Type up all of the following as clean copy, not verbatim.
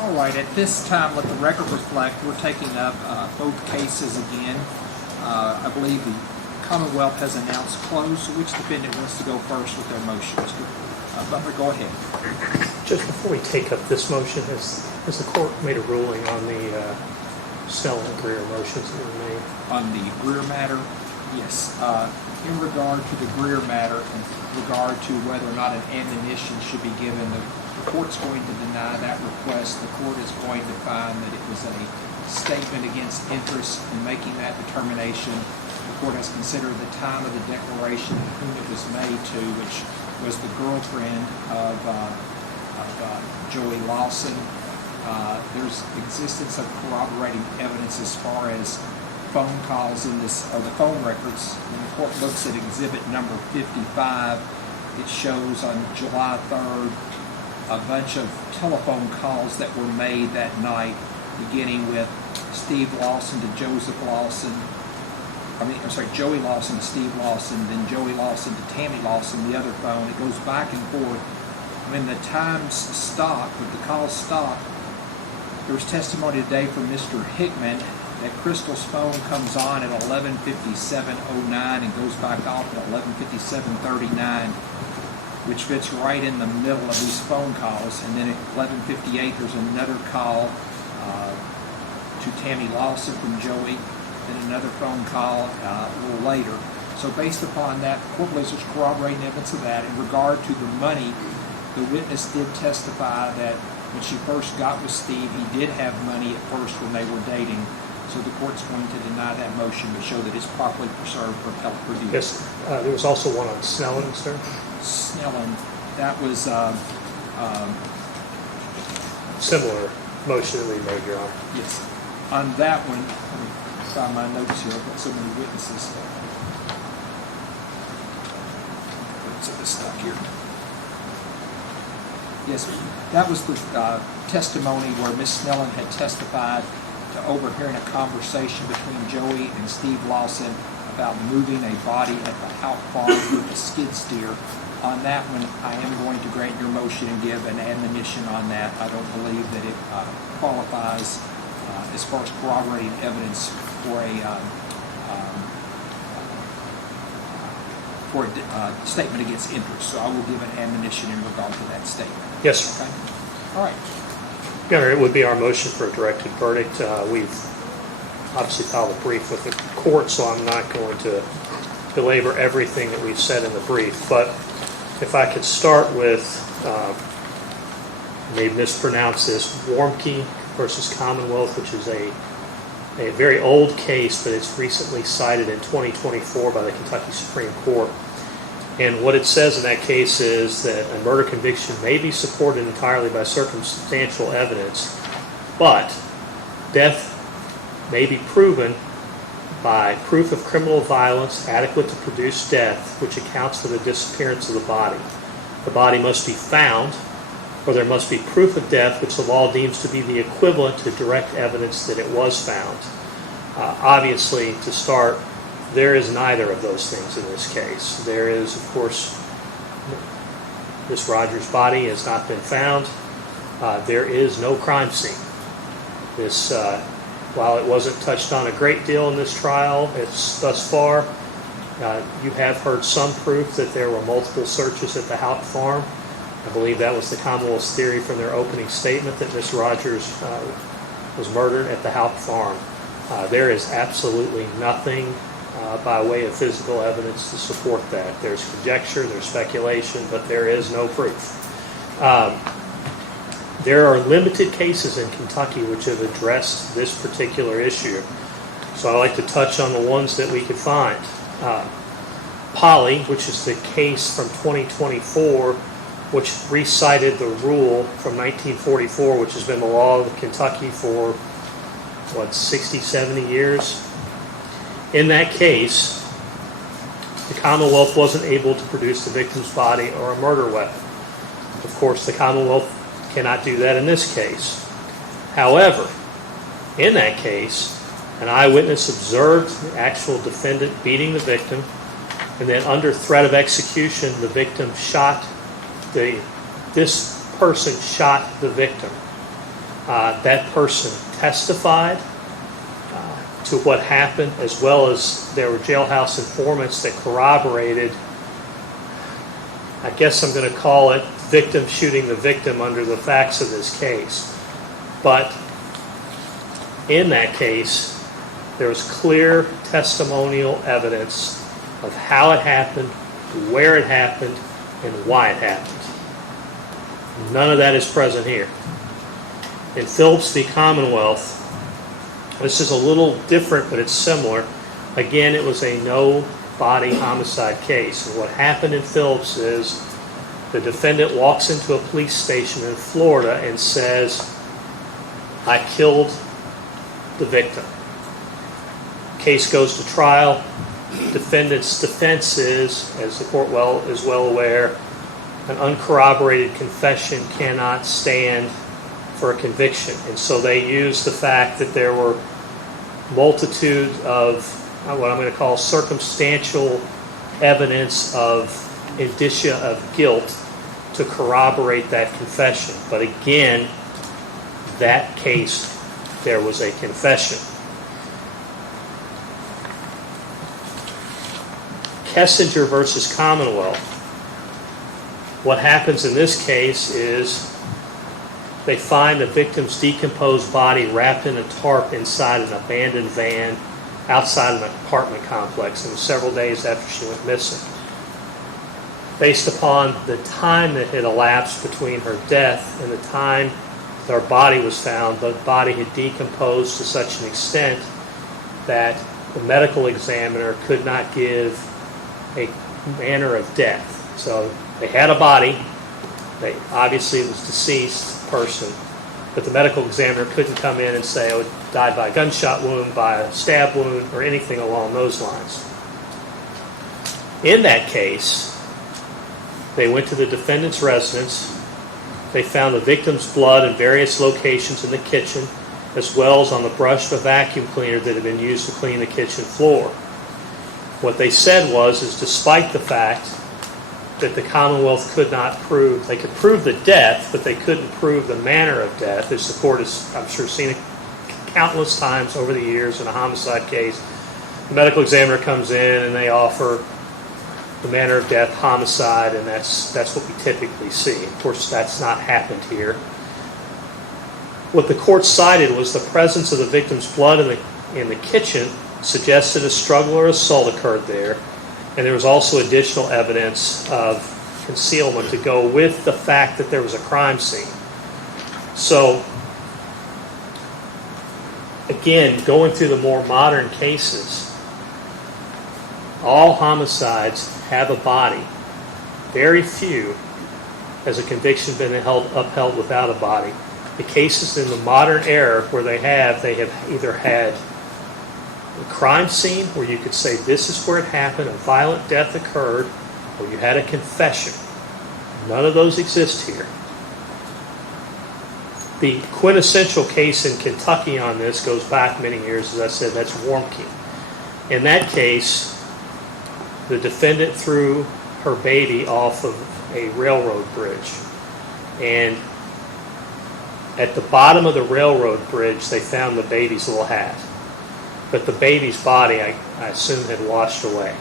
All right, at this time, let the record reflect, we're taking up both cases again. I believe the Commonwealth has announced closed, so which defendant wants to go first with their motions? Butler, go ahead. Just before we take up this motion, has the court made a ruling on the Snell and Greer motions that were made? On the Greer matter, yes. In regard to the Greer matter, in regard to whether or not an admonition should be given, the court's going to deny that request. The court is going to find that it was a statement against interest in making that determination. The court has considered the time of the declaration and whom it was made to, which was the girlfriend of Joey Lawson. There's existence of corroborating evidence as far as phone calls in this, or the phone records. When the court looks at exhibit number 55, it shows on July 3rd a bunch of telephone calls that were made that night, beginning with Steve Lawson to Joseph Lawson. Joey Lawson to Steve Lawson, then Joey Lawson to Tammy Lawson, the other phone. It goes back and forth. When the times stop, when the calls stop, there was testimony today from Mr. Hickman that Crystal's phone comes on at 11:57:09 and goes back off at 11:57:39, which fits right in the middle of these phone calls. And then at 11:58, there's another call to Tammy Lawson from Joey, then another phone call a little later. So based upon that, the court believes there's corroborating evidence of that. In regard to the money, the witness did testify that when she first got with Steve, he did have money at first when they were dating. So the court's going to deny that motion but show that it's properly preserved for appellate review. Yes, there was also one on Snellen, sir. Snellen, that was Similar motion that we made, Your Honor. yes. On that one, let me find my notes here. I've got so many witnesses. What's this stuff here? Yes, that was the testimony where Miss Snellen had testified to overhearing a conversation between Joey and Steve Lawson about moving a body at the Houck farm with a skid steer. On that one, I am going to grant your motion and give an admonition on that. I don't believe that it qualifies as far as corroborating evidence for a statement against interest. So I will give an admonition in regard to that statement. Yes, sir. Okay. All right. Your Honor, it would be our motion for a directed verdict. We've obviously filed a brief with the court, so I'm not going to belabor everything that we've said in the brief. But if I could start with, I may mispronounce this, Warmke versus Commonwealth, which is a very old case, but it's recently cited in 2024 by the Kentucky Supreme Court. And what it says in that case is that a murder conviction may be supported entirely by circumstantial evidence, but death may be proven by proof of criminal violence adequate to produce death, which accounts for the disappearance of the body. The body must be found or there must be proof of death, which the law deems to be the equivalent to direct evidence that it was found. Obviously, to start, there is neither of those things in this case. There is, of course, Miss Rogers' body has not been found. There is no crime scene. This, while it wasn't touched on a great deal in this trial, thus far, you have heard some proof that there were multiple searches at the Houck farm. I believe that was the Commonwealth's theory from their opening statement, that Miss Rogers was murdered at the Houck farm. There is absolutely nothing by way of physical evidence to support that. There's conjecture, there's speculation, but there is no proof. There are limited cases in Kentucky which have addressed this particular issue. So I'd like to touch on the ones that we could find. Polly, which is the case from 2024, which recited the rule from 1944, which has been the law of Kentucky for, 60, 70 years? In that case, the Commonwealth wasn't able to produce the victim's body or a murder weapon. Of course, the Commonwealth cannot do that in this case. However, in that case, an eyewitness observed the actual defendant beating the victim, and then under threat of execution, the victim this person shot the victim. That person testified to what happened, as well as there were jailhouse informants that corroborated, I guess I'm going to call it victim shooting the victim under the facts of this case. But in that case, there was clear testimonial evidence of how it happened, where it happened, and why it happened. None of that is present here. In Phillips v. Commonwealth, this is a little different, but it's similar. Again, it was a no-body homicide case. And what happened in Phillips is the defendant walks into a police station in Florida and says, "I killed the victim." Case goes to trial. Defendant's defense is, as the court is well aware, an uncorroborated confession cannot stand for a conviction. And so they use the fact that there were multitude of what I'm going to call circumstantial evidence of indicia of guilt to corroborate that confession. But again, that case, there was a confession. Kessinger versus Commonwealth. What happens in this case is they find the victim's decomposed body wrapped in a tarp inside an abandoned van outside an apartment complex, and several days after she went missing. Based upon the time that had elapsed between her death and the time her body was found, the body had decomposed to such an extent that the medical examiner could not give a manner of death. So they had a body. Obviously it was deceased person, but the medical examiner couldn't come in and say, "Oh, it died by a gunshot wound, by a stab wound," or anything along those lines. In that case, they went to the defendant's residence. They found the victim's blood in various locations in the kitchen, as well as on the brush of a vacuum cleaner that had been used to clean the kitchen floor. What they said is despite the fact that the Commonwealth could not prove, they could prove the death, but they couldn't prove the manner of death, as the court has, I'm sure, seen it countless times over the years in a homicide case. The medical examiner comes in and they offer the manner of death, homicide, and that's what we typically see. Of course, that's not happened here. What the court cited was the presence of the victim's blood in the kitchen suggested a struggle or assault occurred there. And there was also additional evidence of concealment to go with the fact that there was a crime scene. So, again, going through the more modern cases, all homicides have a body. Very few has a conviction been upheld without a body. The cases in the modern era where they have either had a crime scene where you could say this is where it happened, a violent death occurred, or you had a confession. None of those exist here. The quintessential case in Kentucky on this goes back many years, as I said, that's Warmke. In that case, the defendant threw her baby off of a railroad bridge. And at the bottom of the railroad bridge, they found the baby's little hat. But the baby's body, I assume, had washed away.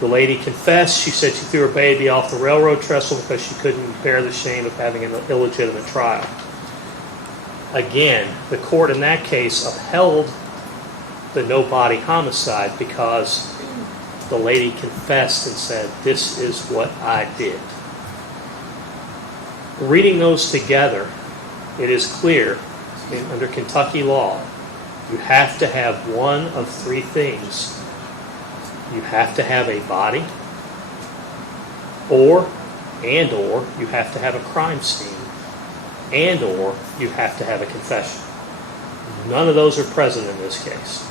The lady confessed. She said she threw her baby off the railroad trestle because she couldn't bear the shame of having an illegitimate trial. Again, the court in that case upheld the no-body homicide because the lady confessed and said, "This is what I did." Reading those together, it is clear, under Kentucky law, you have to have one of three things. You have to have a body, or you have to have a crime scene, or you have to have a confession. None of those are present in this case.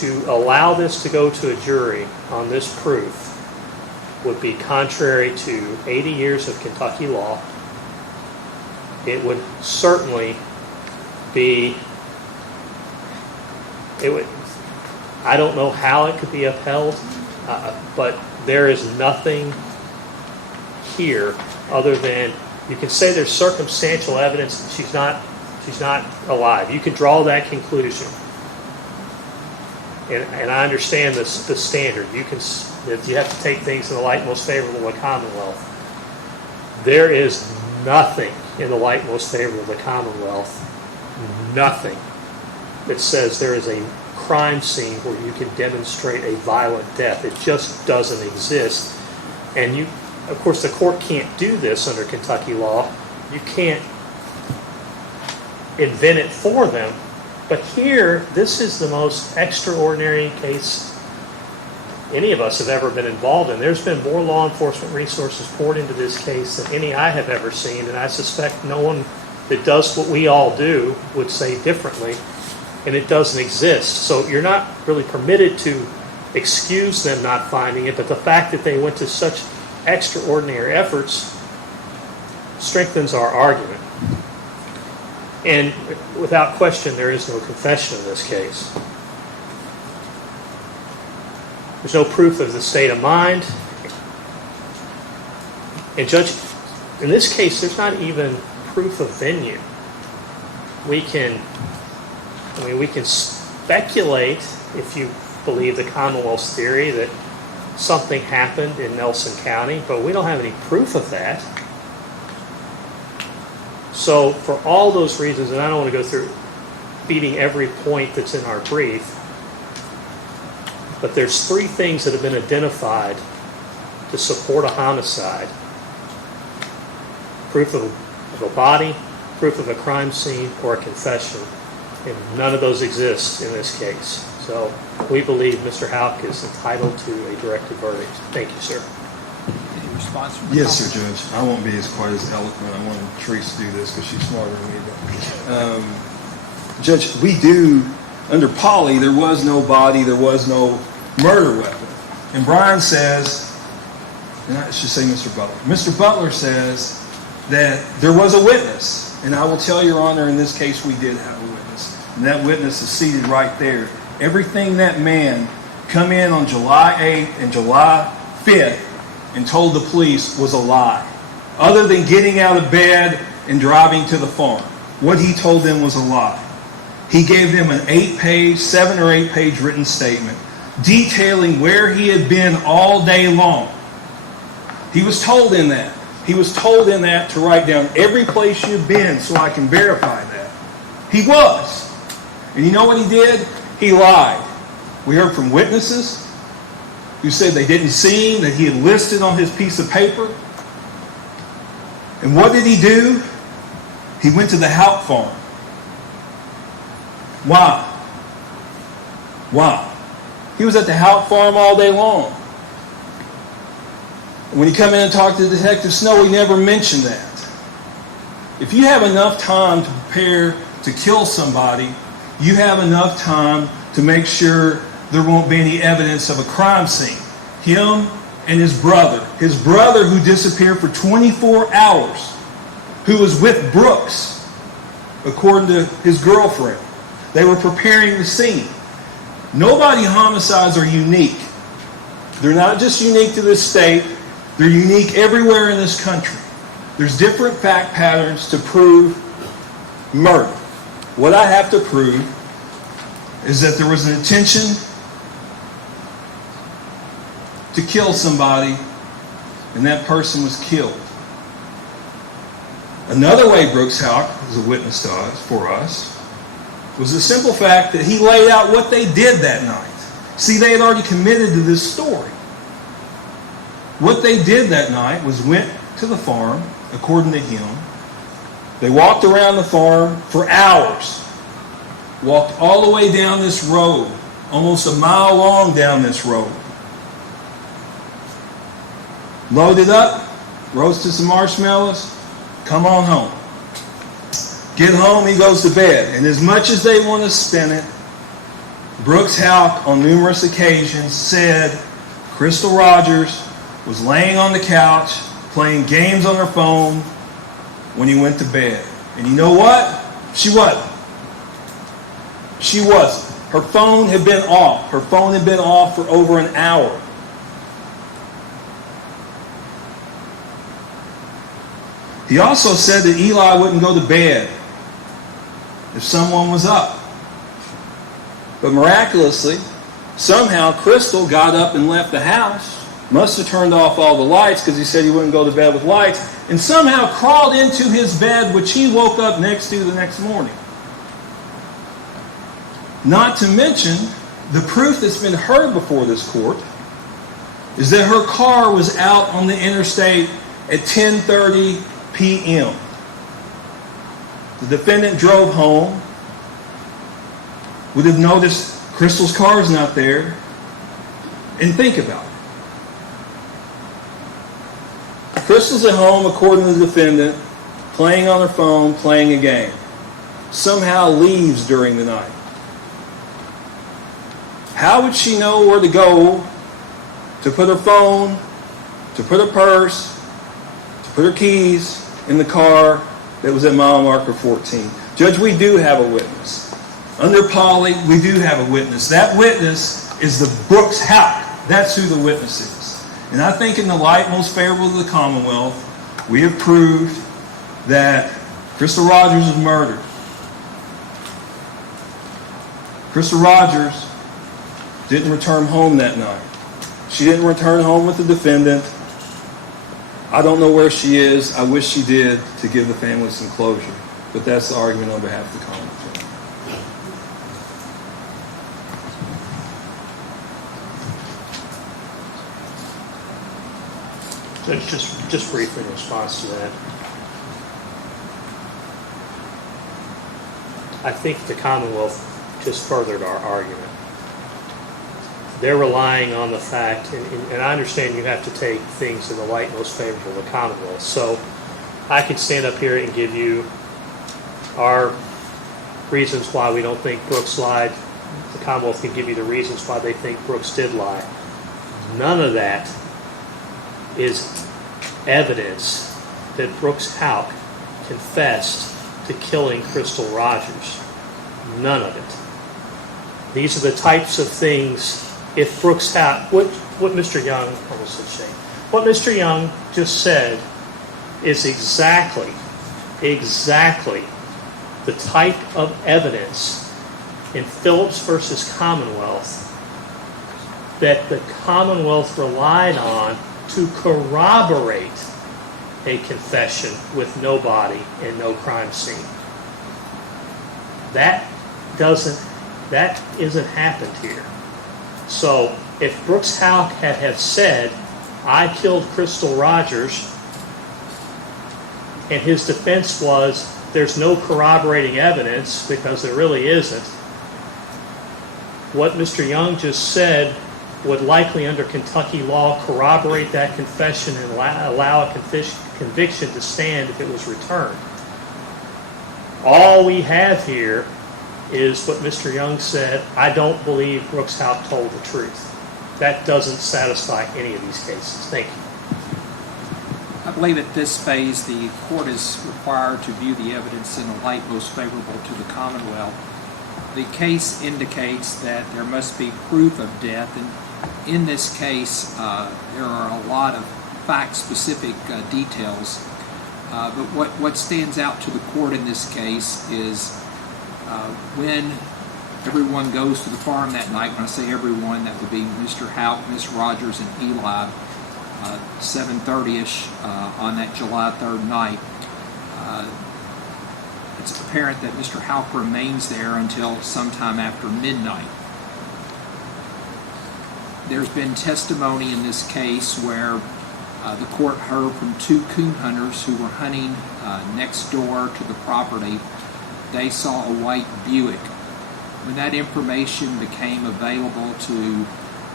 To allow this to go to a jury on this proof would be contrary to 80 years of Kentucky law. It would certainly be, I don't know how it could be upheld, but there is nothing here other than, you can say there's circumstantial evidence that she's not alive. You can draw that conclusion. And I understand the standard. If you have to take things in the light most favorable to the Commonwealth. There is nothing in the light most favorable to the Commonwealth, nothing that says there is a crime scene where you can demonstrate a violent death. It just doesn't exist. And of course, the court can't do this under Kentucky law. You can't invent it for them. But here, this is the most extraordinary case any of us have ever been involved in. There's been more law enforcement resources poured into this case than any I have ever seen, and I suspect no one that does what we all do would say differently, and it doesn't exist. So you're not really permitted to excuse them not finding it, but the fact that they went to such extraordinary efforts strengthens our argument. And without question, there is no confession in this case. There's no proof of the state of mind. And Judge, in this case, there's not even proof of venue. We can speculate, if you believe the Commonwealth's theory, that something happened in Nelson County, but we don't have any proof of that. So for all those reasons, and I don't want to go through beating every point that's in our brief, but there's three things that have been identified to support a homicide. Proof of a body, proof of a crime scene, or a confession. And none of those exist in this case. So we believe Mr. Houck is entitled to a directed verdict. Thank you, sir. Any response from the Yes, counsel? sir, Judge. I won't be as quite as eloquent. I want Therese to do this because she's smarter than me. But, Judge, we do, under Polly, there was no body, there was no murder weapon. And Brian says, and I should say Mr. Butler. Mr. Butler says that there was a witness. And I will tell Your Honor, in this case, we did have a witness. And that witness is seated right there. Everything that man come in on July 8th and July 5th and told the police was a lie. Other than getting out of bed and driving to the farm. What he told them was a lie. He gave them an 7 or 8 page written statement detailing where he had been all day long. He was told in that. He was told in that to write down every place you've been so I can verify that. He was. And you know what he did? He lied. We heard from witnesses who said they didn't see him, that he had listed on his piece of paper. And what did he do? He went to the Houck farm. Why? Why? He was at the Houck farm all day long. When he come in and talked to Detective Snow, he never mentioned that. If you have enough time to prepare to kill somebody, you have enough time to make sure there won't be any evidence of a crime scene. Him and his brother his brother who disappeared for 24 hours, who was with Brooks, according to his girlfriend. They were preparing the scene. Nobody homicides are unique. They're not just unique to this state. They're unique everywhere in this country. There's different fact patterns to prove murder. What I have to prove is that there was an intention to kill somebody, and that person was killed. Another way Brooks Houck is a witness to us, for us, was the simple fact that he laid out what they did that night. See, they had already committed to this story. What they did that night was went to the farm, according to him. They walked around the farm for hours. Walked all the way down this road, almost a mile long down this road. Loaded up, roasted some marshmallows, come on home. Get home, he goes to bed. And as much as they want to spin it, Brooks Houck on numerous occasions said Crystal Rogers was laying on the couch playing games on her phone when he went to bed. And you know what? She wasn't. She wasn't. Her phone had been off. Her phone had been off for over an hour. He also said that Eli wouldn't go to bed if someone was up. But miraculously, somehow Crystal got up and left the house. Must have turned off all the lights because he said he wouldn't go to bed with lights. And somehow crawled into his bed, which he woke up next to the next morning. Not to mention, the proof that's been heard before this court is that her car was out on the interstate at 10:30 p.m. The defendant drove home, would have noticed Crystal's car is not there, and think about it. Crystal's at home, according to the defendant, playing on her phone, playing a game. Somehow leaves during the night. How would she know where to go to put her phone, to put her purse, to put her keys in the car that was at mile marker 14? Judge, we do have a witness. Under Polly, we do have a witness. That witness is the Brooks Houck. That's who the witness is. And I think in the light most favorable to the Commonwealth, we have proved that Crystal Rogers was murdered. Crystal Rogers didn't return home that night. She didn't return home with the defendant. I don't know where she is. I wish she did, to give the family some closure. But that's the argument on behalf of the Commonwealth. Just briefly in response to that. I think the Commonwealth just furthered our argument. They're relying on the fact, and I understand you have to take things in the light most favorable to the Commonwealth. So I could stand up here and give you our reasons why we don't think Brooks lied. The Commonwealth can give you the reasons why they think Brooks did lie. None of that is evidence that Brooks Houck confessed to killing Crystal Rogers. None of it. These are the types of things, if Brooks Houck, what Mr. Young, what Mr. Young just said is exactly the type of evidence in Phillips versus Commonwealth that the Commonwealth relied on to corroborate a confession with no body and no crime scene. That isn't happened here. So if Brooks Houck had said, I killed Crystal Rogers, and his defense was, there's no corroborating evidence because there really isn't, what Mr. Young just said would likely, under Kentucky law, corroborate that confession and allow a conviction to stand if it was returned. All we have here is what Mr. Young said, I don't believe Brooks Houck told the truth. That doesn't satisfy any of these cases. Thank you. believe at this phase the court is required to view the evidence in the light most favorable to the Commonwealth. The case indicates that there must be proof of death, and in this case there are a lot of fact-specific details. But what stands out to the court in this case is when everyone goes to the farm that night. When I say everyone, that would be Mr. Houck, Miss Rogers, and Eli, 7:30ish on that July 3rd night. It's apparent that Mr. Houck remains there until sometime after midnight. There's been testimony in this case where the court heard from two coon hunters who were hunting next door to the property. They saw a white Buick. When that information became available to,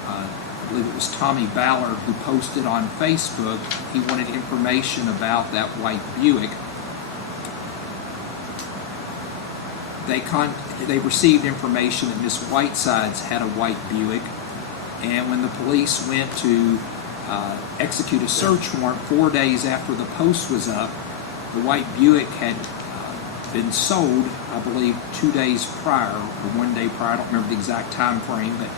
I believe it was Tommy Ballard, who posted on Facebook, he wanted information about that white Buick. They received information that Miss Whitesides had a white Buick, and when the police went to execute a search warrant 4 days after the post was up, the white Buick had been sold, I believe, 2 days prior, or 1 day prior. I don't remember the exact time frame, but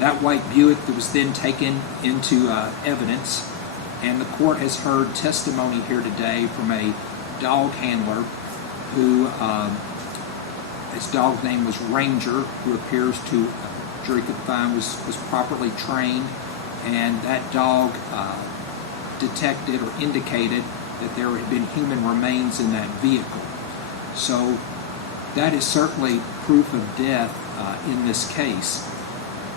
that white Buick that was then taken into evidence, and the court has heard testimony here today from a dog handler who, his dog's name was Ranger, who appears to, jury could find, was properly trained, and that dog detected or indicated that there had been human remains in that vehicle. So that is certainly proof of death in this case.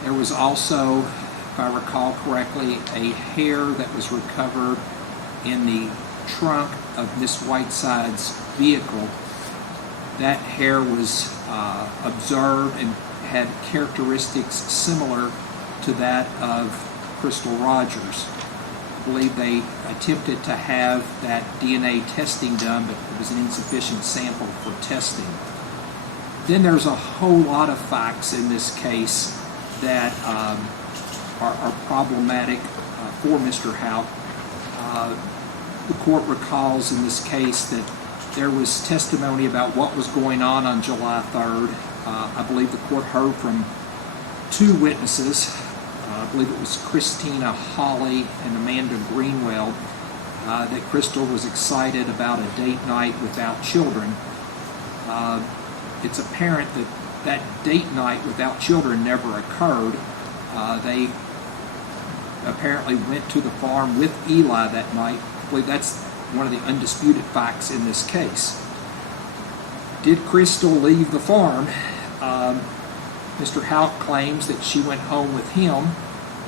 There was also, if I recall correctly, a hair that was recovered in the trunk of Miss Whiteside's vehicle. That hair was observed and had characteristics similar to that of Crystal Rogers. I believe they attempted to have that DNA testing done, but it was an insufficient sample for testing. Then there's a whole lot of facts in this case that are problematic for Mr. Houck. The court recalls in this case that there was testimony about what was going on July 3rd. I believe the court heard from two witnesses. I believe it was Christina Hawley and Amanda Greenwell, that Crystal was excited about a date night without children. It's apparent that that date night without children never occurred. They apparently went to the farm with Eli that night. I believe that's one of the undisputed facts in this case. Did Crystal leave the farm? Mr. Houck claims that she went home with him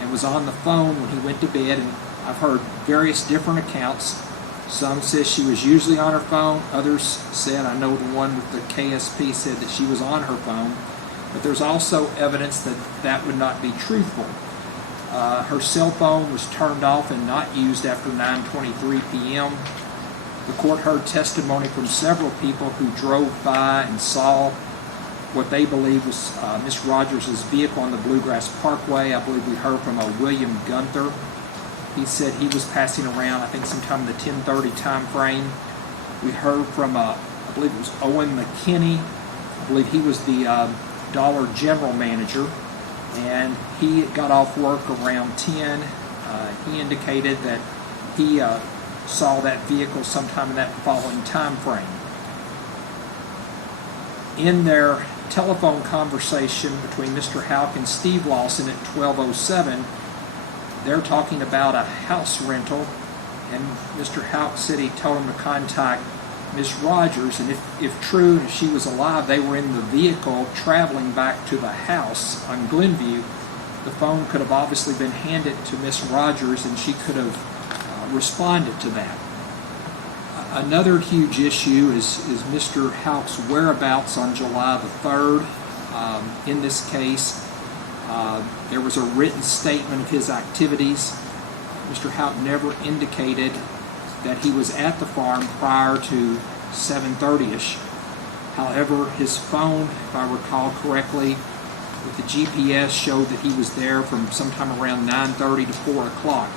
and was on the phone when he went to bed, and I've heard various different accounts. Some says she was usually on her phone, others said, I know the one with the KSP said that she was on her phone, but there's also evidence that that would not be truthful. Her cell phone was turned off and not used after 9:23 p.m. The court heard testimony from several people who drove by and saw what they believe was Miss Rogers' vehicle on the Bluegrass Parkway. I believe we heard from a William Gunther. He said he was passing around, I think sometime in the 10:30 time frame. We heard from, I believe it was Owen McKinney. I believe he was the Dollar General manager, and he got off work around 10. He indicated that he saw that vehicle sometime in that following time frame. In their telephone conversation between Mr. Houck and Steve Lawson at 12:07, they're talking about a house rental, and Mr. Houck said he told him to contact Miss Rogers, and if true, and if she was alive, they were in the vehicle traveling back to the house on Glenview. The phone could have obviously been handed to Miss Rogers, and she could have responded to that. Another huge issue is Mr. Houck's whereabouts on July the 3rd. In this case, there was a written statement of his activities. Mr. Houck never indicated that he was at the farm prior to 7:30ish. However, his phone, if I recall correctly, with the GPS showed that he was there from sometime around 9:30 to 4 o'clock.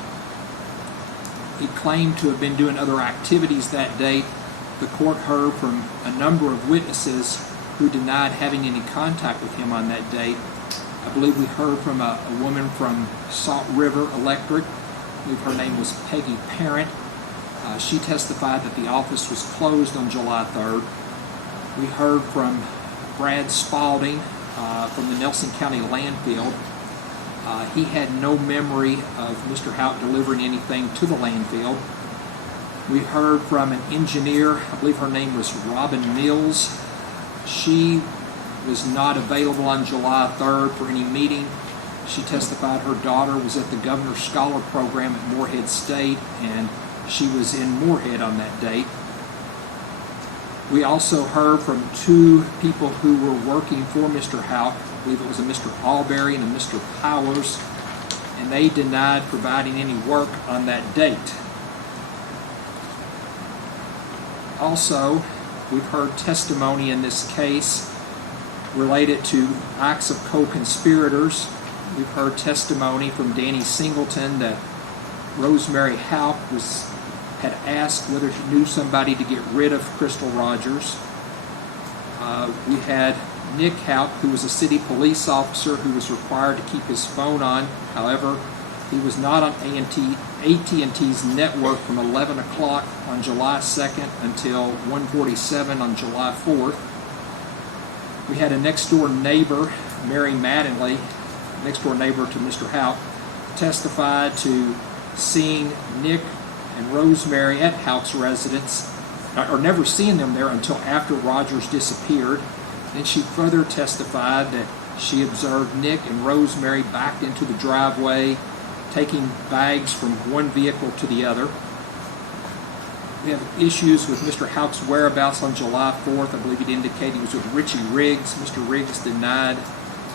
he claimed to have been doing other activities that date. The court heard from a number of witnesses who denied having any contact with him on that date. I believe we heard from a woman from Salt River Electric. I believe her name was Peggy Parent. She testified that the office was closed on July 3rd. We heard from Brad Spalding from the Nelson County landfill. He had no memory of Mr. Houck delivering anything to the landfill. We heard from an engineer, I believe her name was Robin Mills. She was not available on July 3rd for any meeting. She testified her daughter was at the Governor's Scholar Program at Morehead State, and she was in Morehead on that date. We also heard from two people who were working for Mr. Houck. I believe it was a Mr. Alberry and a Mr. Powers, and they denied providing any work on that date. Also, we've heard testimony in this case related to acts of co-conspirators. We've heard testimony from Danny Singleton that Rosemary Houck had asked whether she knew somebody to get rid of Crystal Rogers. We had Nick Houck, who was a city police officer who was required to keep his phone on. However, he was not on AT&T's network from 11 o'clock on July 2nd until 1:47 on July 4th. We had a next-door neighbor, Mary Mattingly, next-door neighbor to Mr. Houck, testified to seeing Nick and Rosemary at Houck's residence, or never seeing them there until after Rogers disappeared. Then she further testified that she observed Nick and Rosemary backed into the driveway, taking bags from one vehicle to the other. We have issues with Mr. Houck's whereabouts on July 4th. I believe it indicated he was with Richie Riggs. Mr. Riggs denied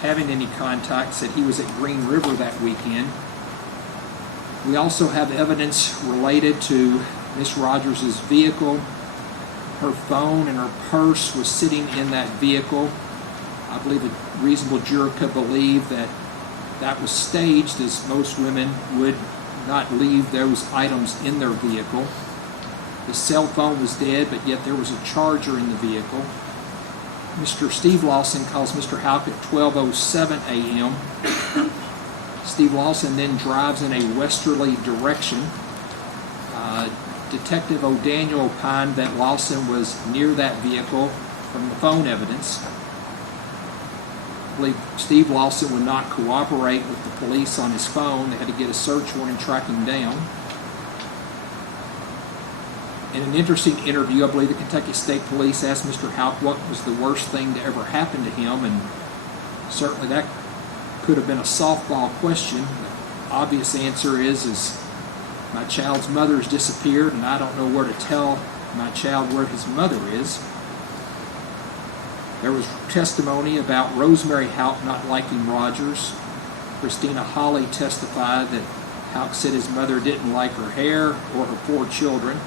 having any contact, said he was at Green River that weekend. We also have evidence related to Miss Rogers' vehicle. Her phone and her purse was sitting in that vehicle. I believe a reasonable juror could believe that that was staged, as most women would not leave those items in their vehicle. The cell phone was dead, but yet there was a charger in the vehicle. Mr. Steve Lawson calls Mr. Houck at 12:07 a.m. Steve Lawson then drives in a westerly direction. Detective O'Daniel opined that Lawson was near that vehicle from the phone evidence. I believe Steve Lawson would not cooperate with the police on his phone. They had to get a search warrant and track him down. In an interesting interview, I believe the Kentucky State Police asked Mr. Houck what was the worst thing to ever happen to him, and certainly that could have been a softball question. The obvious answer is my child's mother has disappeared, and I don't know where to tell my child where his mother is. There was testimony about Rosemary Houck not liking Rogers. Christina Hawley testified that Houck said his mother didn't like her hair or her 4 children.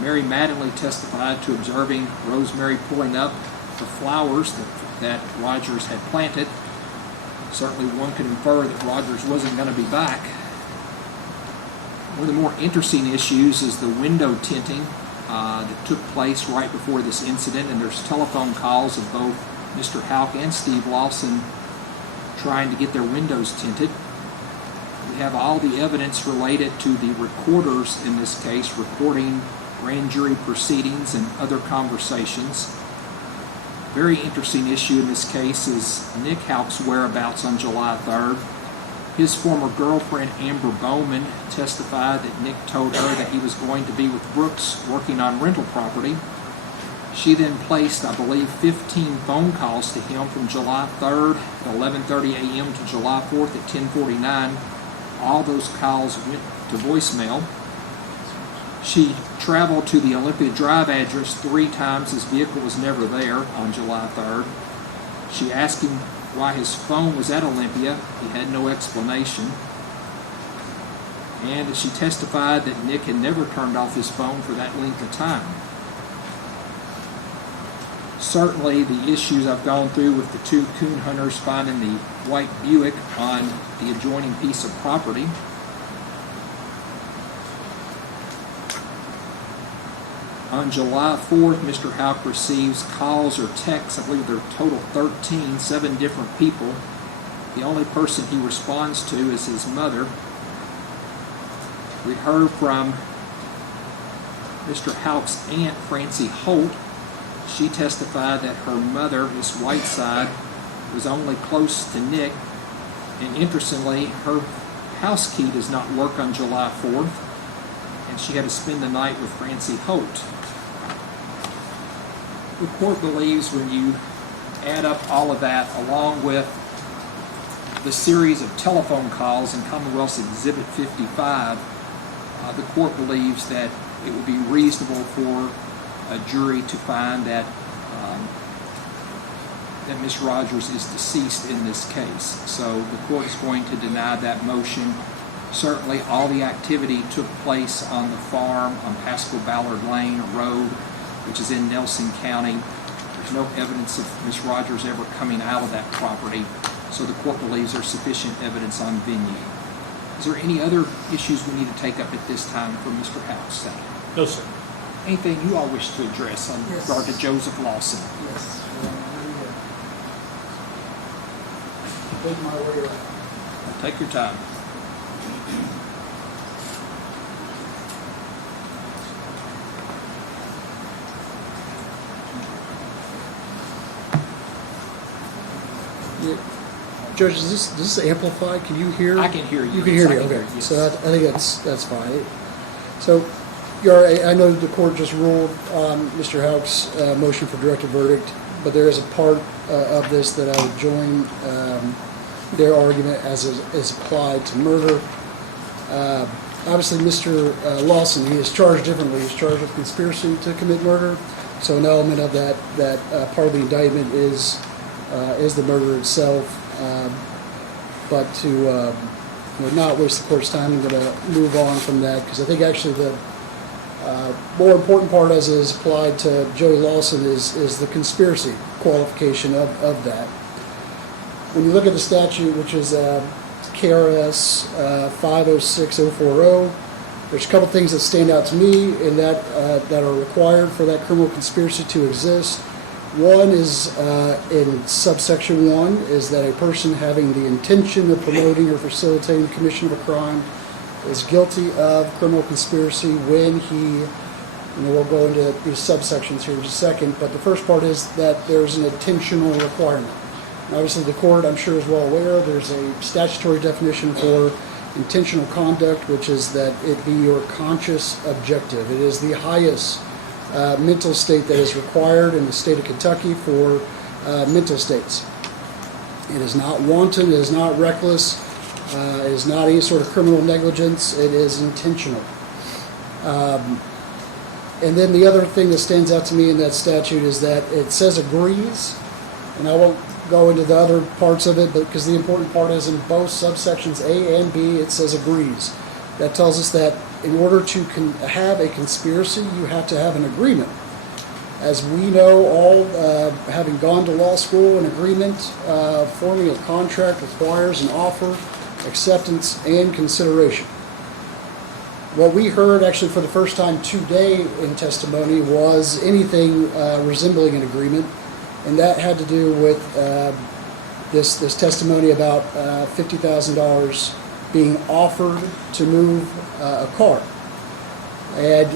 Mary Mattingly testified to observing Rosemary pulling up the flowers that Rogers had planted. Certainly one could infer that Rogers wasn't going to be back. One of the more interesting issues is the window tinting that took place right before this incident, and there's telephone calls of both Mr. Houck and Steve Lawson trying to get their windows tinted. We have all the evidence related to the recorders in this case, recording grand jury proceedings and other conversations. Very interesting issue in this case is Nick Houck's whereabouts on July 3rd. His former girlfriend, Amber Bowman, testified that Nick told her that he was going to be with Brooks working on rental property. She then placed, I believe, 15 phone calls to him from July 3rd at 11:30 a.m. to July 4th at 10:49. All those calls went to voicemail. She traveled to the Olympia Drive address 3 times. His vehicle was never there on July 3rd. She asked him why his phone was at Olympia. He had no explanation. And she testified that Nick had never turned off his phone for that length of time. Certainly the issues I've gone through with the 2 coon hunters finding the white Buick on the adjoining piece of property. On July 4th, Mr. Houck receives calls or texts, I believe there are total 13, 7 different people. The only person he responds to is his mother. We heard from Mr. Houck's aunt, Francie Holt. She testified that her mother, Miss Whiteside, was only close to Nick, and interestingly, her house key does not work on July 4th, and she had to spend the night with Francie Holt. The court believes when you add up all of that, along with the series of telephone calls in Commonwealth's Exhibit 55, the court believes that it would be reasonable for a jury to find that that Ms. Rogers is deceased in this case. So the court is going to deny that motion. Certainly all the activity took place on the farm on Pascal Ballard Lane, a road which is in Nelson County. There's no evidence of Ms. Rogers ever coming out of that property, so the court believes there's sufficient evidence on venue. Is there any other issues we need to take up at this time from Mr. Houck's side? No, sir. Anything you all wish to address on Yes. regard to Joseph Lawson? Yes. Take my way around. Take your time. Yeah. Judge, does this amplify? Can you hear? I can hear you. You can hear Yes, me, I can okay. hear you, yes. So I think that's fine. So, I know the court just ruled on Mr. Houck's motion for directed verdict, but there is a part of this that I would join their argument as is applied to murder. Obviously, Mr. Lawson, he is charged differently. He's charged with conspiracy to commit murder. So an element of that part of the indictment is the murder itself. But to not waste the court's time, I'm going to move on from that because I think actually the more important part as it is applied to Joey Lawson is the conspiracy qualification of that. When you look at the statute, which is KRS 506040, there's a couple things that stand out to me in that that are required for that criminal conspiracy to exist. One is in subsection 1 is that a person having the intention of promoting or facilitating the commission of a crime is guilty of criminal conspiracy when he, we'll go into these subsections here in just a second, but the first part is that there's an intentional requirement. And obviously the court, I'm sure, is well aware, there's a statutory definition for intentional conduct, which is that it be your conscious objective. It is the highest mental state that is required in the state of Kentucky for mental states. It is not wanton, it is not reckless, it is not any sort of criminal negligence, it is intentional. And then the other thing that stands out to me in that statute is that it says agrees, and I won't go into the other parts of it, but because the important part is in both subsections A and B, it says agrees. That tells us that in order to have a conspiracy, you have to have an agreement. As we know, all having gone to law school, an agreement, forming a contract requires an offer, acceptance, and consideration. What we heard actually for the first time today in testimony was anything resembling an agreement, and that had to do with this testimony about $50,000 being offered to move a car. And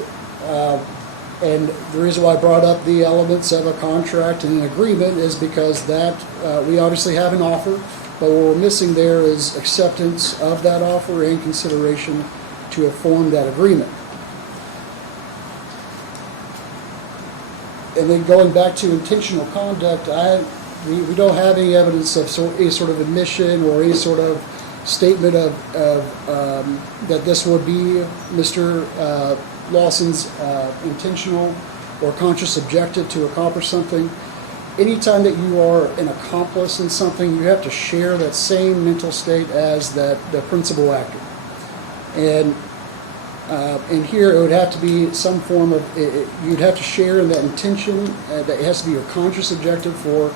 the reason why I brought up the elements of a contract and an agreement is because that we obviously have an offer, but what we're missing there is acceptance of that offer and consideration to have formed that agreement. And then going back to intentional conduct, we don't have any evidence of any sort of admission or any sort of statement of that this would be Mr. Lawson's intentional or conscious objective to accomplish something. Anytime that you are an accomplice in something, you have to share that same mental state as the principal actor. And here it would have to be some form of, you'd have to share in that intention, that it has to be your conscious objective for,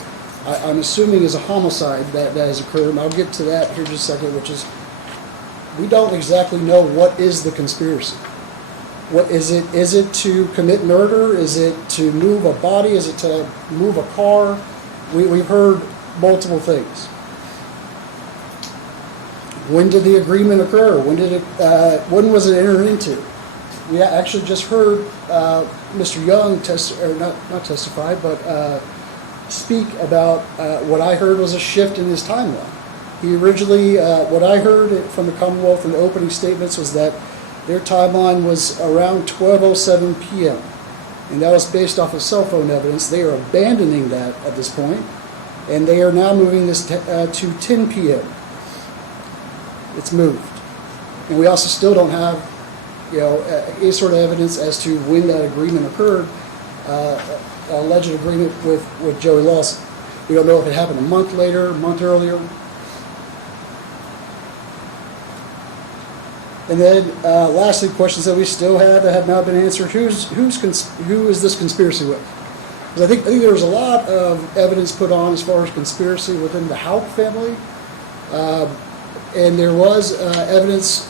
I'm assuming is a homicide that has occurred, and I'll get to that here in just a second, which is, we don't exactly know what is the conspiracy. What is it? Is it to commit murder? Is it to move a body? Is it to move a car? We've heard multiple things. When did the agreement occur? When was it entered into? We actually just heard Mr. Young not testify, but speak about what I heard was a shift in his timeline. He originally, what I heard from the Commonwealth in the opening statements was that their timeline was around 12:07 p.m. And that was based off of cell phone evidence. They are abandoning that at this point, and they are now moving this to 10 p.m. It's moved. And we also still don't have, any sort of evidence as to when that agreement occurred, alleged agreement with Joey Lawson. We don't know if it happened a month later, a month earlier. And then, lastly, questions that we still have that have not been answered. Who is this conspiracy with? Because I think there was a lot of evidence put on as far as conspiracy within the Houck family, and there was evidence,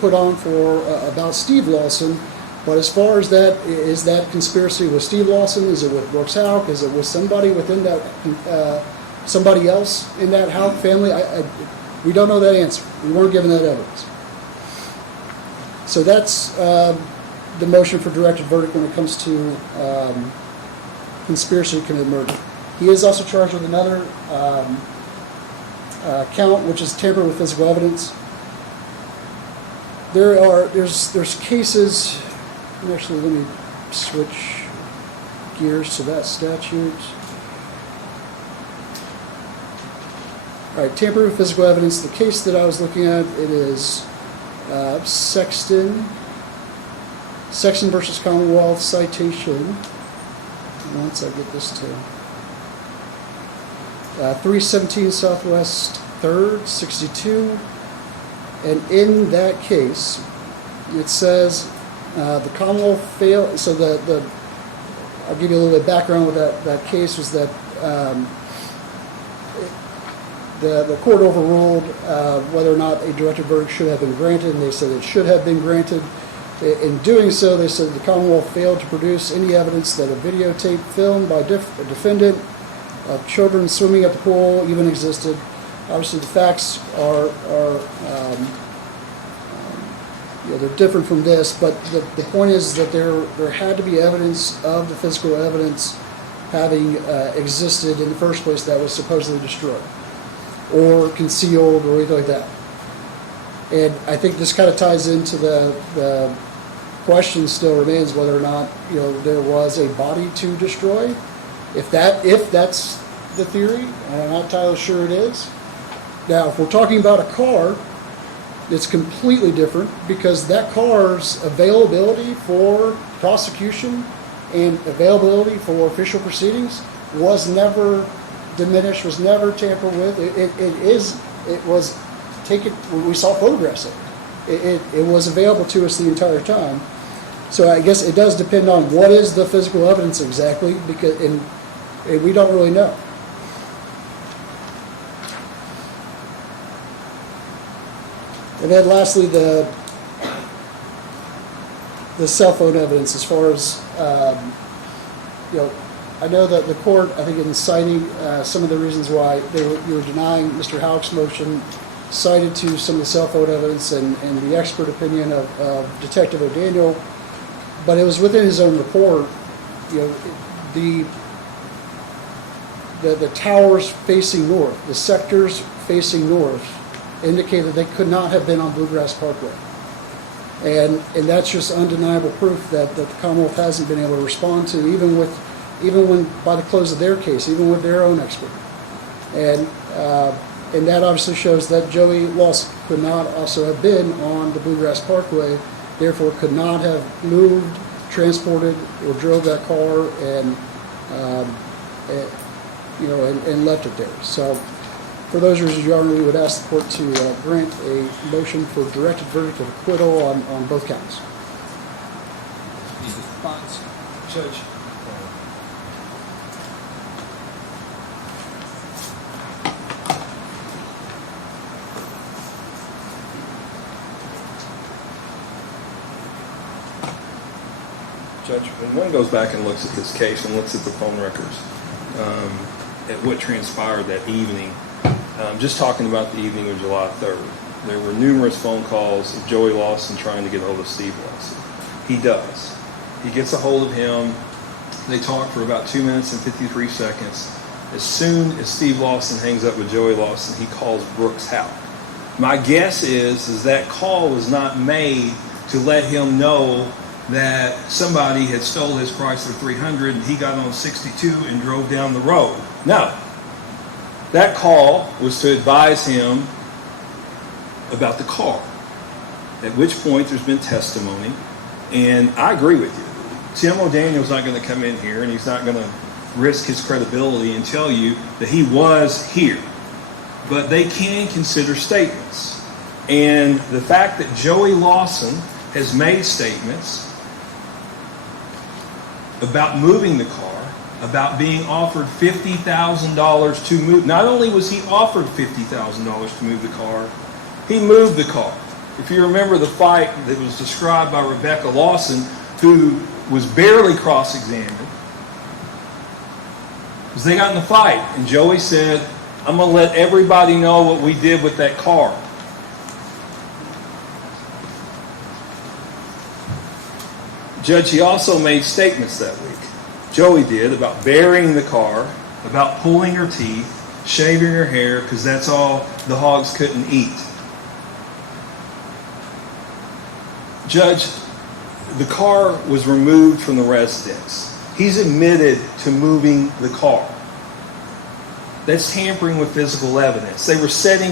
put on for about Steve Lawson. But as far as that, is that conspiracy with Steve Lawson? Is it with Brooks Houck? Is it with somebody within that, somebody else in that Houck family? We don't know that answer. We weren't given that evidence. So that's the motion for directed verdict when it comes to conspiracy to commit murder. He is also charged with another count, which is tampering with physical evidence. There's cases. Actually, let me switch gears to that statute. All right, tampering with physical evidence. The case that I was looking at, it is Sexton versus Commonwealth, citation, once I get this to 317 Southwest 3rd, 62. And in that case, it says the Commonwealth failed. So I'll give you a little bit of background with that case was that the court overruled whether or not a directed verdict should have been granted, and they said it should have been granted. In doing so, they said the Commonwealth failed to produce any evidence that a videotape filmed by a defendant of children swimming at the pool even existed. Obviously, the facts are they're different from this, but the point is that there had to be evidence of the physical evidence having existed in the first place that was supposedly destroyed or concealed or anything like that. And I think this kind of ties into the question still remains whether or not there was a body to destroy. If that's the theory, and I'm not entirely sure it is. Now, if we're talking about a car, it's completely different because that car's availability for prosecution and availability for official proceedings was never diminished, was never tampered with. It was taken. We saw photographs of it. It was available to us the entire time. So I guess it does depend on what is the physical evidence exactly, because and we don't really know. And then lastly, the cell phone evidence, as far as I know that the court, I think in citing some of the reasons why you were denying Mr. Houck's motion, cited to some of the cell phone evidence and the expert opinion of Detective O'Daniel, but it was within his own report. The towers facing north, the sectors facing north, indicated they could not have been on Bluegrass Parkway. And that's just undeniable proof that the Commonwealth hasn't been able to respond to, even when by the close of their case, even with their own expert. And that obviously shows that Joey Lawson could not also have been on the Bluegrass Parkway, therefore could not have moved, transported, or drove that car and left it there. So for those reasons, Your Honor, we would ask the court to grant a motion for directed verdict of acquittal on both counts. Any response? Judge. Judge, when one goes back and looks at this case and looks at the phone records, at what transpired that evening, just talking about the evening of July 3rd, there were numerous phone calls of Joey Lawson trying to get a hold of Steve Lawson. He does. He gets a hold of him. They talk for about 2 minutes and 53 seconds. As soon as Steve Lawson hangs up with Joey Lawson, he calls Brooks Houck. My guess is that call was not made to let him know that somebody had stole his Chrysler 300 and he got on 62 and drove down the road. No. That call was to advise him about the car, at which point there's been testimony. And I agree with you. Tim O'Daniel's not going to come in here and he's not going to risk his credibility and tell you that he was here. But they can consider statements. And the fact that Joey Lawson has made statements about moving the car, about being offered $50,000 to move. Not only was he offered $50,000 to move the car, he moved the car. If you remember the fight that was described by Rebecca Lawson, who was barely cross-examined, because they got in a fight, and Joey said, I'm going to let everybody know what we did with that car. Judge, he also made statements that week. Joey did, about burying the car, about pulling her teeth, shaving her hair, because that's all the hogs couldn't eat. Judge, the car was removed from the residence. He's admitted to moving the car. That's tampering with physical evidence. They were setting,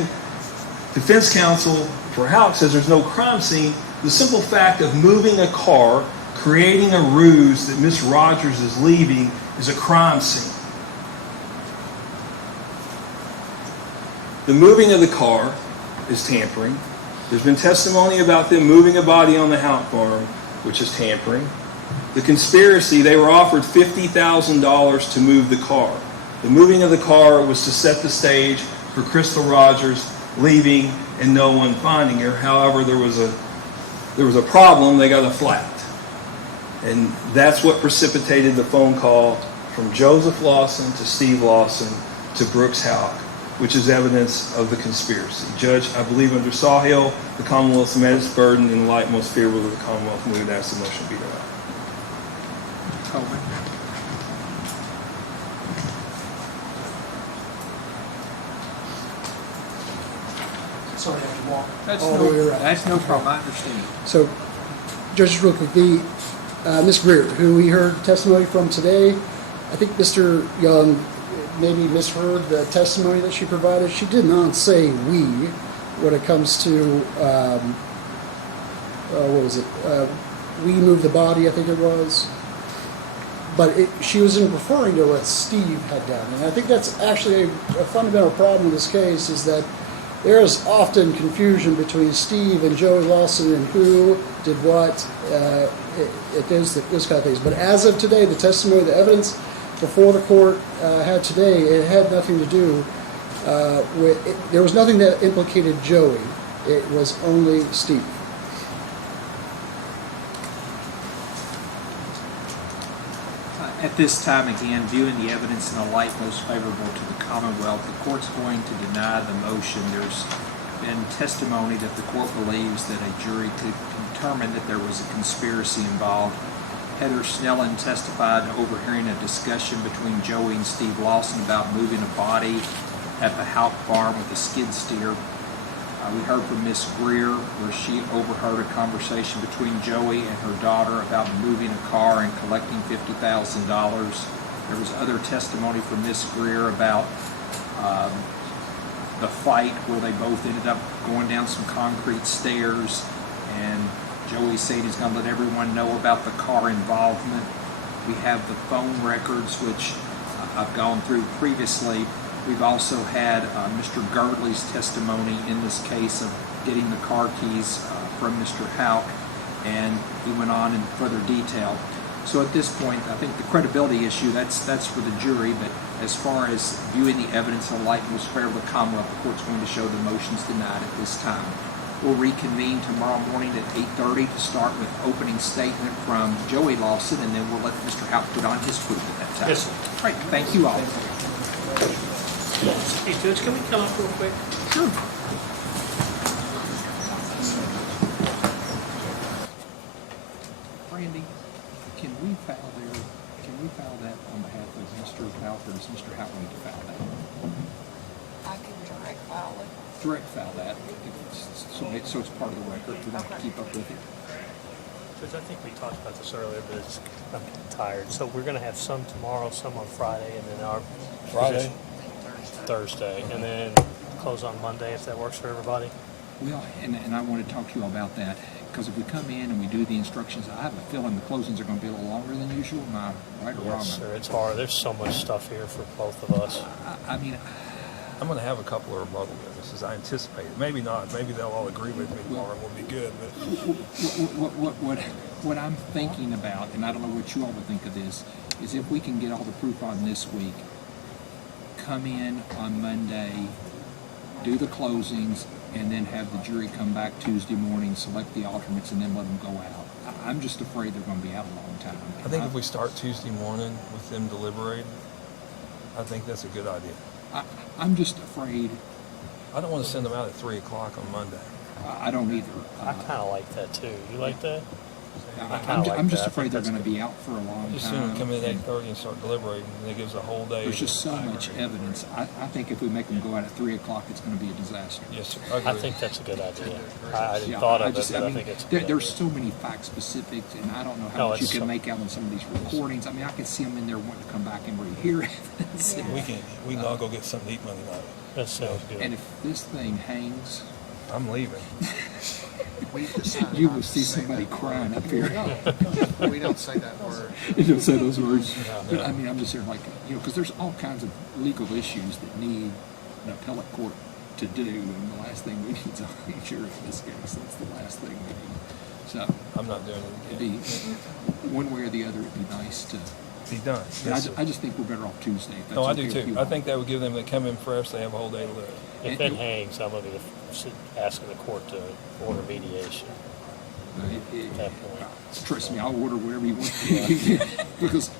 defense counsel for Houck says there's no crime scene. The simple fact of moving a car, creating a ruse that Miss Rogers is leaving, is a crime scene. The moving of the car is tampering. There's been testimony about them moving a body on the Houck farm, which is tampering. The conspiracy, they were offered $50,000 to move the car. The moving of the car was to set the stage for Crystal Rogers leaving and no one finding her. However, there was a problem. They got a flat. And that's what precipitated the phone call from Joseph Lawson to Steve Lawson to Brooks Houck, which is evidence of the conspiracy. Judge, I believe under Sawhill, the Commonwealth met its burden in the light most favorable to the Commonwealth, and we would ask the motion be denied. Coleman. Sorry, I have to walk That's all the way around. that's no problem. I understand. So, Judge, real quick, Ms. Greer, who we heard testimony from today, I think Mr. Young maybe misheard the testimony that she provided. She did not say we when it comes to, what was it? We moved the body, I think it was. But she was referring to what Steve had done. And I think that's actually a fundamental problem in this case, is that there is often confusion between Steve and Joey Lawson and who did what, those kind of things. But as of today, the testimony, the evidence before the court had today, it had nothing to do with, there was nothing that implicated Joey. It was only Steve. At this time, again, viewing the evidence in the light most favorable to the Commonwealth, the court's going to deny the motion. There's been testimony that the court believes that a jury could determine that there was a conspiracy involved. Heather Snellen testified overhearing a discussion between Joey and Steve Lawson about moving a body at the Houck farm with a skid steer. We heard from Miss Greer where she overheard a conversation between Joey and her daughter about moving a car and collecting $50,000. There was other testimony from Miss Greer about the fight where they both ended up going down some concrete stairs, and Joey said he's going to let everyone know about the car involvement. We have the phone records, which I've gone through previously. We've also had Mr. Girdley's testimony in this case of getting the car keys from Mr. Houck, and he went on in further detail. So at this point, I think the credibility issue, that's for the jury, but as far as viewing the evidence in the light most favorable to the Commonwealth, the court's going to show the motion's denied at this time. We'll reconvene tomorrow morning at 8:30 to start with opening statement from Joey Lawson, and then we'll let Mr. Houck put on his proof at that time. Yes, sir. Great, thank you all. Hey, Judge, can we come up real quick? Sure. Randy, can we file that on behalf of Mr. Houck, or does Mr. Houck need to file that? I can direct file it. Direct file that, so it's part of the record, we don't have to keep up with it. Judge, I think we talked about this earlier, but I'm getting tired. So we're going to have some tomorrow, some on Friday, and then our Friday? Thursday, and then close on Monday if that works for everybody. Well, and I want to talk to you all about that, because if we come in and we do the instructions, I have a feeling the closings are going to be a little longer than usual. Am I right or wrong? Yes, sir. It's hard. There's so much stuff here for both of us. I mean, I'm going to have a couple of rebuttal witnesses. I anticipate it. Maybe not. Maybe they'll all agree with me tomorrow and we'll be good. But what I'm thinking about, and I don't know what you all would think of this, is if we can get all the proof on this week, come in on Monday, do the closings, and then have the jury come back Tuesday morning, select the alternates, and then let them go out. I'm just afraid they're going to be out a long time. I think if we start Tuesday morning with them deliberating, I think that's a good idea. I'm just afraid. I don't want to send them out at 3 o'clock on Monday. I don't either. I kind of like that too. You like that? I'm just that. I afraid think they're that's going to good. be out for a long Just time. soon come in at 8:30 and start deliberating, and it gives a whole day. There's just so much evidence. I think if we make them go out at 3 o'clock, it's going to be a disaster. Yes, sir. I agree. think that's a good idea. I hadn't Yeah, thought I of just- it, but I mean, think it's a good there's idea. so many fact specifics, and I don't know how No, much you it's can so- make out on some of these recordings. I mean, I can see them in there wanting to come back and rehear evidence. We can all go get something to eat Monday night. That sounds And good. if this thing hangs, I'm leaving. you will see somebody crying up here. We don't say that word. You don't say those words. But I mean, I'm just here like, because there's all kinds of legal issues that need an appellate court to do, and the last thing we need is a hung jury in this case. That's the last thing we need. So I'm not doing it'd it again. be, one way or the other, it'd be nice to. Be done. And Yes, sir. I just think we're better off Tuesday. If that's No, I okay do with too. you I all. think that would give them, they come in fresh, they have a whole day to live. If it hangs, I'm going to be asking the court to order mediation at that point. Trust me, I'll order whatever you want because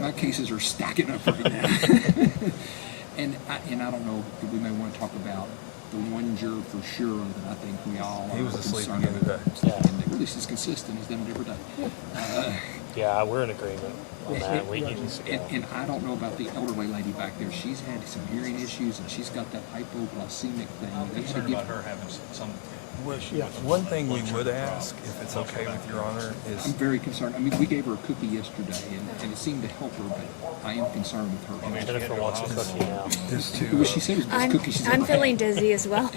my cases are stacking up right now. and I don't know, we may want to talk about the one juror for sure that I think we all He are was asleep concerned again today. about. And at least he's consistent. He's done it every day. Yeah, we're in agreement on that. We need to go. And I don't know about the elderly lady back there. She's had some hearing issues, and she's got that hypoglycemic thing. They had to give her having some One thing we would ask, if it's okay with Your Honor, I'm is very concerned. I mean, we gave her a cookie yesterday, and it seemed to help her, but I am concerned with her. Jennifer wants a cookie now. is Well, to, she said it was the best cookie she's I'm ever feeling had. dizzy as well.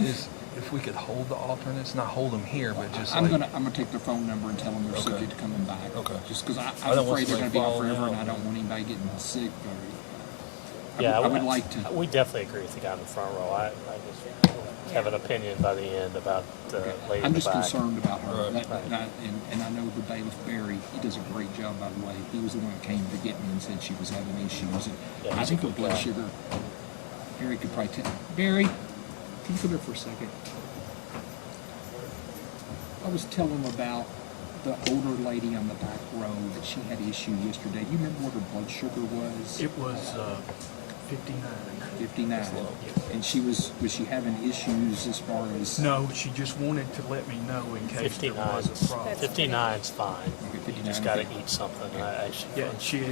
is if we could hold the alternates, not hold them here, but just I'm like, gonna take their phone number and tell them they're Okay. subject to coming back. Okay. Just because I I'm don't want afraid they're gonna be out somebody forever, and I falling don't out. want anybody getting sick or. Yeah, I would like to. We definitely agree with the guy in the front row. I just have an opinion by the end about the lady I'm in the just back. concerned about her. Right. And I know the bailiff Barry, he does a great job, by the way. He was the one that came to get me and said she was having issues. And Yeah, I he's a think her good blood guy. sugar, Barry could probably tell. Barry, can you come here for a second? I was telling him about the older lady on the back row that she had issue yesterday. Do you remember what her blood sugar was? It was 59. 59. And was she having issues as far as? No, she just wanted to let me know in case there 59. was a problem. 59's fine. Okay, You 59, just got to okay. eat something. Yeah, she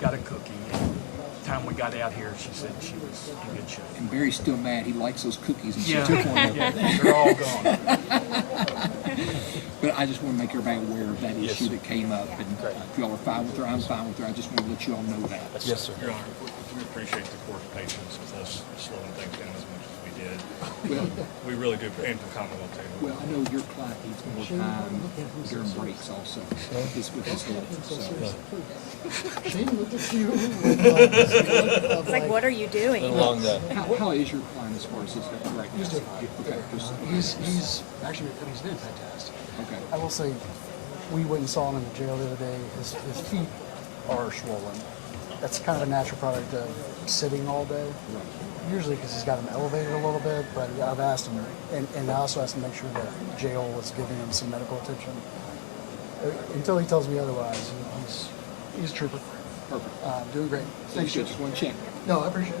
got a cookie. And the time we got out here, she said she was in good shape. And Barry's still mad. He likes those cookies, and Yeah, she took one. yeah, they're all gone. But I just want to make everybody aware of that Yes, issue sir. that came up. And if y'all are fine with her, I'm fine with her. I just want to let you all know that. yes, sir. Your Honor, we appreciate the court's patience with us slowing things down as much as we did. Well, We really do, and the Commonwealth too. well, I know your client needs more time during breaks also with his health. So. Shane, look at you. It's like, what are you Been a doing? long day. How is your client as far as his health right now? Okay. He's actually, he's doing fantastic. Okay. I will say, we went and saw him in the jail the other day. His feet are swollen. that's kind of a natural product of sitting all day. Usually because he's got him elevated a little bit, but I've asked him, and I also asked him to make sure that jail was giving him some medical attention. Until he tells me otherwise, he's a trooper. Perfect. Doing great. Thanks, Just Judge. one check. No, I appreciate it.